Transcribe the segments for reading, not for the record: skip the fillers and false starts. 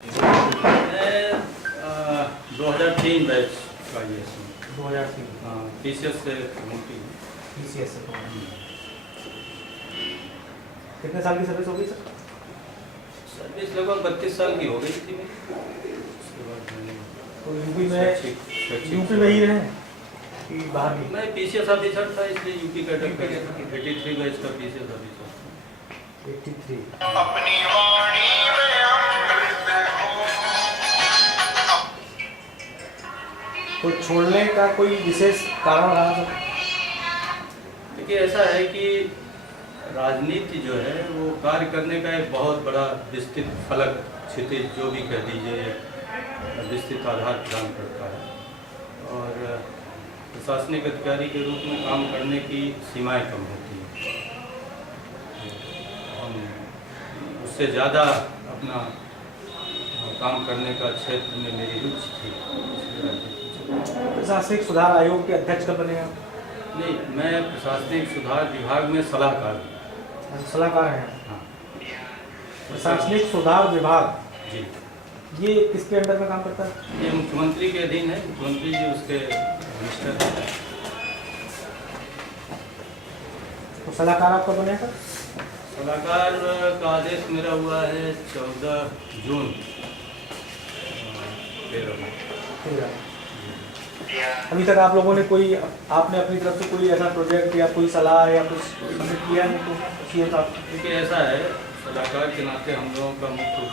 मैं 2003 बैच का ये 2003 हाँ TCS से मोटी TCS से कितने साल की सर्विस हो गई सर? सर्विस लगभग 32 साल की हो गई थी मेरी। उसके बाद मैंने तो यूपी में ही रहे कि बाहर भी? मैं PCS ऑफिसर था, इसलिए यूपी का 83 बैच का PCS ऑफिसर। 83 तो छोड़ने का कोई विशेष कारण रहा सर? देखिए ऐसा है कि राजनीति जो है वो कार्य करने का एक बहुत बड़ा विस्तृत फलक क्षितिज जो भी कह दीजिए विस्तृत आधार प्रदान करता है और प्रशासनिक अधिकारी के रूप में काम करने की सीमाएं कम होती हैं। हम उससे ज़्यादा अपना काम करने का क्षेत्र में मेरी रुचि थी। प्रशासनिक सुधार आयोग के अध्यक्ष कब बने आप? नहीं, मैं प्रशासनिक सुधार विभाग में सलाहकार हूँ। सलाहकार हैं? हाँ। प्रशासनिक सुधार विभाग जी, ये किसके अंडर में काम करता है? ये मुख्यमंत्री के अधीन है, मुख्यमंत्री जी उसके मिनिस्टर हैं। तो सलाहकार आप कब बने सर? सलाहकार का आदेश मेरा हुआ है 14 जून 13 में। अभी तक आप लोगों ने कोई आपने अपनी तरफ से कोई ऐसा प्रोजेक्ट या कोई सलाह या कुछ सबमिट किया है तो सीएम साहब? देखिए ऐसा है, सलाहकार के नाते हम लोगों का मुख्य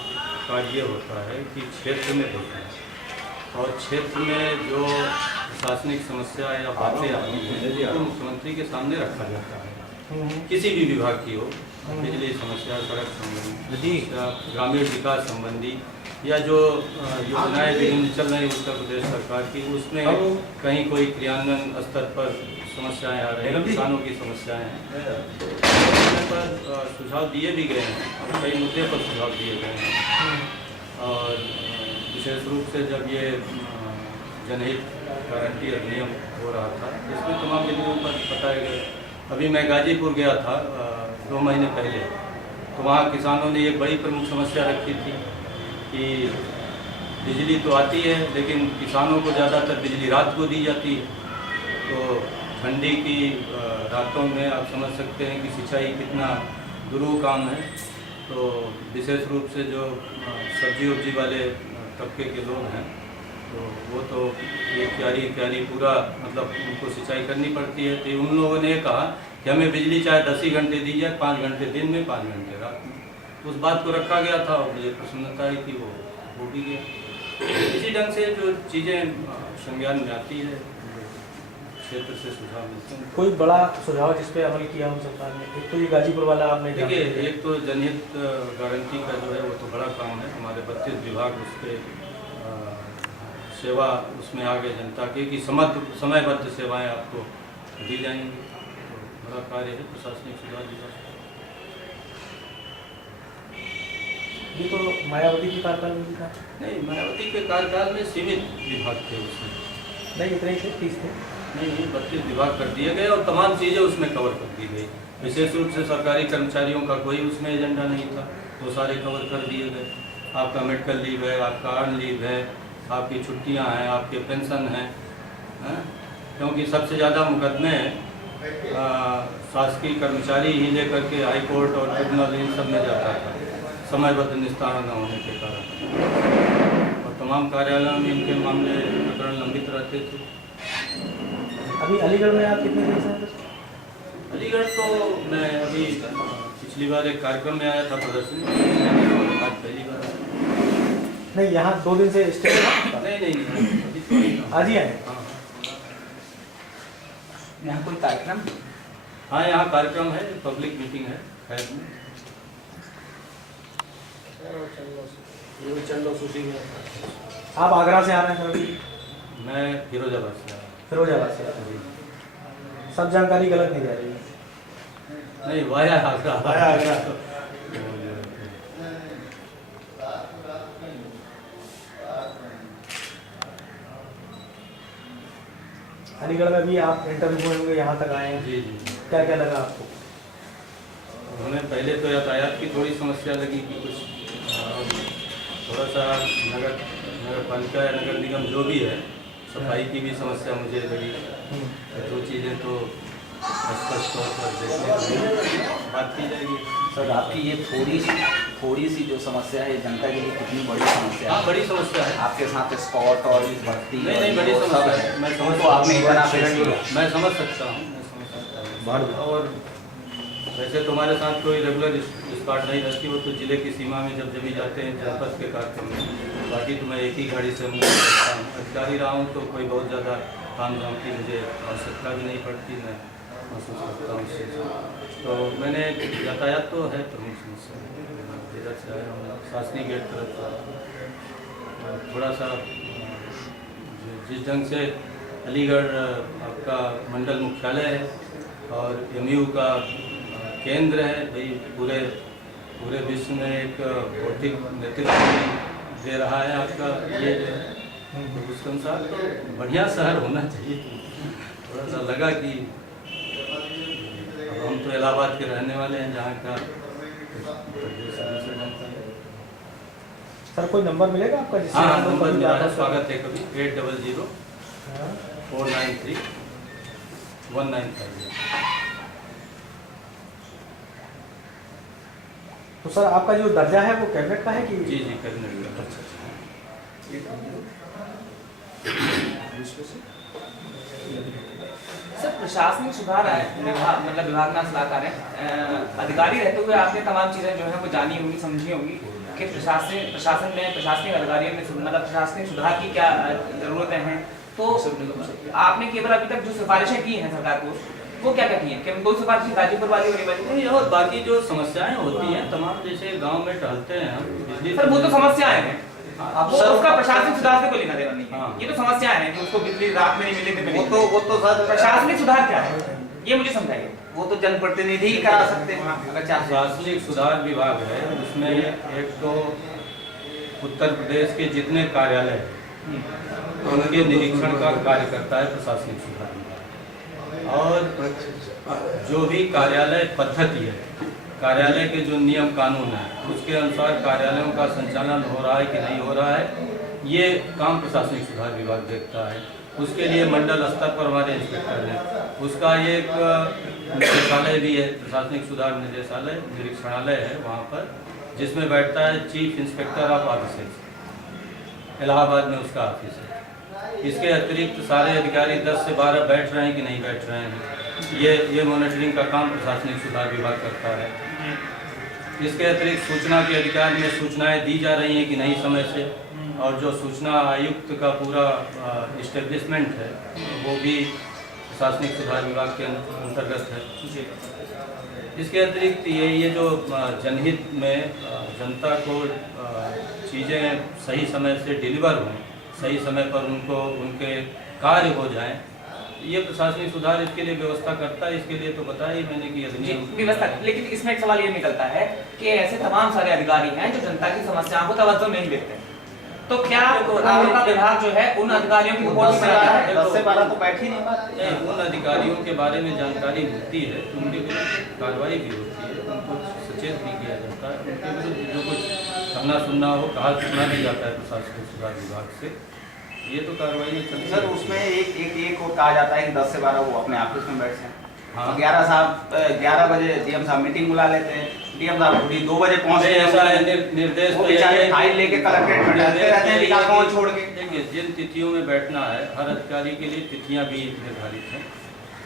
कार्य होता है कि क्षेत्र में देखें और क्षेत्र में जो प्रशासनिक समस्या या बातें आती हैं तो मुख्यमंत्री के सामने रखा जाता है। किसी भी विभाग की हो, बिजली समस्या, सड़क संबंधी, ग्रामीण विकास संबंधी या जो योजनाएं विभिन्न चल रही उत्तर प्रदेश सरकार की, उसमें कहीं कोई क्रियान्वयन स्तर पर समस्याएं आ रही हैं, किसानों की समस्याएं हैं, पर सुझाव दिए भी गए हैं और कई मुद्दे पर सुझाव दिए गए हैं। और विशेष रूप से जब ये जनहित गारंटी अधिनियम हो रहा था, इसमें तमाम बिंदुओं पर बताए गए। अभी मैं गाजीपुर गया था 2 महीने पहले, तो वहाँ किसानों ने एक बड़ी प्रमुख समस्या रखी थी कि बिजली तो आती है लेकिन किसानों को ज़्यादातर बिजली रात को दी जाती है। तो ठंडी की रातों में आप समझ सकते हैं कि सिंचाई कितना दुरूह काम है। तो विशेष रूप से जो सब्जी उब्जी वाले तबके के लोग हैं तो वो तो ये क्यारी पूरा मतलब उनको सिंचाई करनी पड़ती है। तो उन लोगों ने कहा कि हमें बिजली चाहे 10 ही घंटे दी जाए, 5 घंटे दिन में, 5 घंटे रात में। तो उस बात को रखा गया था और मुझे प्रसन्नता है कि वो हो भी गया। इसी ढंग से जो चीज़ें संज्ञान में आती है क्षेत्र से सुझाव मिलते हैं। कोई बड़ा सुझाव जिस पे अमल किया हो सरकार ने? एक तो ये गाजीपुर वाला आपने देखिए, एक तो जनहित गारंटी का जो है वो तो बड़ा काम है। हमारे 32 विभाग उस पर सेवा उसमें आ गए जनता के कि समयबद्ध सेवाएं आपको दी जाएंगी। तो बड़ा कार्य है प्रशासनिक सुधार विभाग। ये तो मायावती के कार्यकाल में भी था? नहीं, मायावती के कार्यकाल में सीमित विभाग थे उसमें। नहीं, इतने ही थे, 30 थे। नहीं, 32 विभाग कर दिए गए और तमाम चीज़ें उसमें कवर कर दी गई। विशेष रूप से सरकारी कर्मचारियों का कोई उसमें एजेंडा नहीं था, वो सारे कवर कर दिए गए। आपका मेडिकल लीव है, आपका अर्न लीव है, आपकी छुट्टियां हैं, आपके पेंशन हैं, क्योंकि सबसे ज़्यादा मुकदमे शासकीय कर्मचारी ही लेकर के हाई कोर्ट और ट्रिब्यूनल इन सब में जाता था, समयबद्ध निस्तारण न होने के कारण। और तमाम कार्यालयों में इनके मामले प्रकरण लंबित रहते थे। अभी अलीगढ़ में आप कितने दिन से हैं? अलीगढ़ तो मैं अभी पिछली बार एक कार्यक्रम में आया था प्रदर्शनी, आज पहली बार। नहीं, यहाँ 2 दिन से स्टे? नहीं, आज ही आए? हाँ। यहाँ कोई कार्यक्रम? हाँ, यहाँ कार्यक्रम है, पब्लिक मीटिंग है खैर में। आप आगरा से आ रहे हैं सर? मैं फिरोजाबाद से आया। फिरोजाबाद से? सब जानकारी गलत नहीं जा रही है? नहीं, वाया आगरा। अलीगढ़ में भी आप इंटरव्यू होंगे, यहाँ तक आए हैं? जी जी। क्या क्या लगा आपको? उन्होंने पहले तो यातायात की थोड़ी समस्या लगी कि कुछ थोड़ा सा नगर पालिका या नगर निगम जो भी है, सफाई की भी समस्या मुझे लगी। दो चीज़ें तो स्पष्ट तौर पर देखने को मिली, बात की जाएगी। सर आपकी ये थोड़ी सी जो समस्या है जनता के लिए कितनी बड़ी समस्या हाँ, है? बड़ी समस्या है। आपके साथ स्पॉट और भर्ती नहीं, बड़ी समस्या है। मैं समझ तो आपने इतना फेस किया। मैं समझ सकता हूँ। और वैसे तुम्हारे साथ कोई रेगुलर स्पॉट नहीं रहती, वो तो जिले की सीमा में जब भी जाते हैं जनपद के कार्यक्रम में। बाकी तो मैं एक ही गाड़ी से मूव करता हूँ। अधिकारी रहा हूँ तो कोई बहुत ज़्यादा काम धाम की मुझे आवश्यकता भी नहीं पड़ती, मैं महसूस करता हूँ इस चीज़ से। तो मैंने यातायात तो है प्रमुख समस्या, इधर से आया हूँ शासनिक गेट तरफ। थोड़ा सा जिस ढंग से अलीगढ़ आपका मंडल मुख्यालय है और MU का केंद्र है, भाई पूरे विश्व में एक भौतिक नेतृत्व दे रहा है आपका ये जो है, तो उसके अनुसार तो बढ़िया शहर होना चाहिए। थोड़ा सा लगा कि अब हम तो इलाहाबाद के रहने वाले हैं, जहाँ का प्रदेश दूसरे ढंग का है। सर कोई नंबर मिलेगा आपका जिससे हाँ, हम लोग नंबर कभी मेरा है, वापस- स्वागत है कभी 800 हाँ। 493 1950। तो सर आपका जो दर्जा है वो कैबिनेट का है कि जी करने लगा। सर प्रशासनिक सुधार है विभाग ना सलाहकार है, अधिकारी रहते हुए आपने तमाम चीज़ें जो है वो जानी होंगी, समझी होंगी कि प्रशासन में प्रशासनिक अधिकारियों में प्रशासनिक सुधार की क्या ज़रूरतें हैं। तो आपने केवल अभी तक जो सिफारिशें की हैं सरकार को, वो क्या क्या की हैं? केवल 2 सिफारिशें गाजीपुर वाली नहीं, और बाकी जो समस्याएं होती हैं तमाम, जैसे गांव में टहलते हैं हम, बिजली सर वो तो समस्याएं हैं, वो सर, उसका प्रशासनिक सुधार से कोई लेना देना नहीं है। हाँ। ये तो समस्याएं हैं कि उसको बिजली रात में नहीं मिले, दिन में नहीं वो तो सर प्रशासनिक सुधार क्या है, ये मुझे समझाइए। वो तो जनप्रतिनिधि ही करा सकते हैं अगर चाहते हैं। प्रशासनिक सुधार विभाग है, उसमें एक तो उत्तर प्रदेश के जितने कार्यालय हैं उनके निरीक्षण का कार्य करता है प्रशासनिक सुधार विभाग। और जो भी कार्यालय पद्धति है, कार्यालय के जो नियम कानून है, उसके अनुसार कार्यालयों का संचालन हो रहा है कि नहीं हो रहा है, ये काम प्रशासनिक सुधार विभाग देखता है। उसके लिए मंडल स्तर पर हमारे इंस्पेक्टर हैं, उसका एक निदेशालय भी है, प्रशासनिक सुधार निदेशालय निरीक्षणालय है वहाँ पर, जिसमें बैठता है chief inspector of offices, Allahabad में उसका ऑफिस है। इसके अतिरिक्त सारे अधिकारी 10 से 12 बैठ रहे हैं कि नहीं बैठ रहे हैं, ये मॉनिटरिंग का काम प्रशासनिक सुधार विभाग करता है। इसके अतिरिक्त सूचना के अधिकार में सूचनाएं दी जा रही हैं कि नहीं समय से, और जो सूचना आयुक्त का पूरा इस्टेब्लिशमेंट है वो भी प्रशासनिक सुधार विभाग के अंतर्गत है। इसके अतिरिक्त ये जो जनहित में जनता को चीज़ें सही समय से डिलीवर हों, सही समय पर उनको उनके कार्य हो जाएं, ये प्रशासनिक सुधार इसके लिए व्यवस्था करता है। इसके लिए तो बताया ही मैंने कि अधिनियम व्यवस्था, लेकिन इसमें एक सवाल ये निकलता है कि ऐसे तमाम सारे अधिकारी हैं जो जनता की समस्याओं को तवज्जो नहीं देते, तो क्या आपका विभाग जो है उन अधिकारियों की रिपोर्ट में आता है? 10 से 12 तो बैठ ही नहीं पाते। उन अधिकारियों के बारे में जानकारी होती है तो उनके विरुद्ध कार्रवाई भी होती है, उनको सचेत भी किया जाता है। उनके विरुद्ध जो कुछ करना सुनना हो, कहा सुना नहीं जाता है प्रशासनिक सुधार विभाग से, ये तो कार्रवाई में चलती है। सर उसमें एक और कहा जाता है कि 10 से 12 वो अपने ऑफिस में बैठते हैं। हाँ। 11 बजे डीएम साहब मीटिंग बुला लेते हैं, डीएम साहब खुद ही 2 बजे पहुंचते हैं। ऐसा है निर्देश वो तो यही बेचारे है फाइल लेके कलेक्ट्रेट में बैठते रहते हैं, विकासभवन छोड़ के। देखिए, जिन तिथियों में बैठना है, हर अधिकारी के लिए तिथियां भी निर्धारित हैं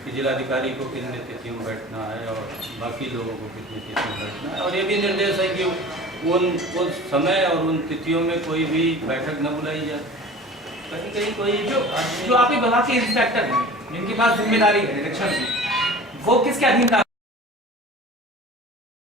कि जिलाधिकारी को कितने तिथियों में बैठना है और बाकी लोगों को कितनी तिथियों में बैठना है। और ये भी निर्देश है कि उन समय और उन तिथियों में कोई भी बैठक न बुलाई जाए। कहीं कोई जो आपके विभाग के इंस्पेक्टर हैं जिनके पास जिम्मेदारी है निरीक्षण की, वो किसके अधीन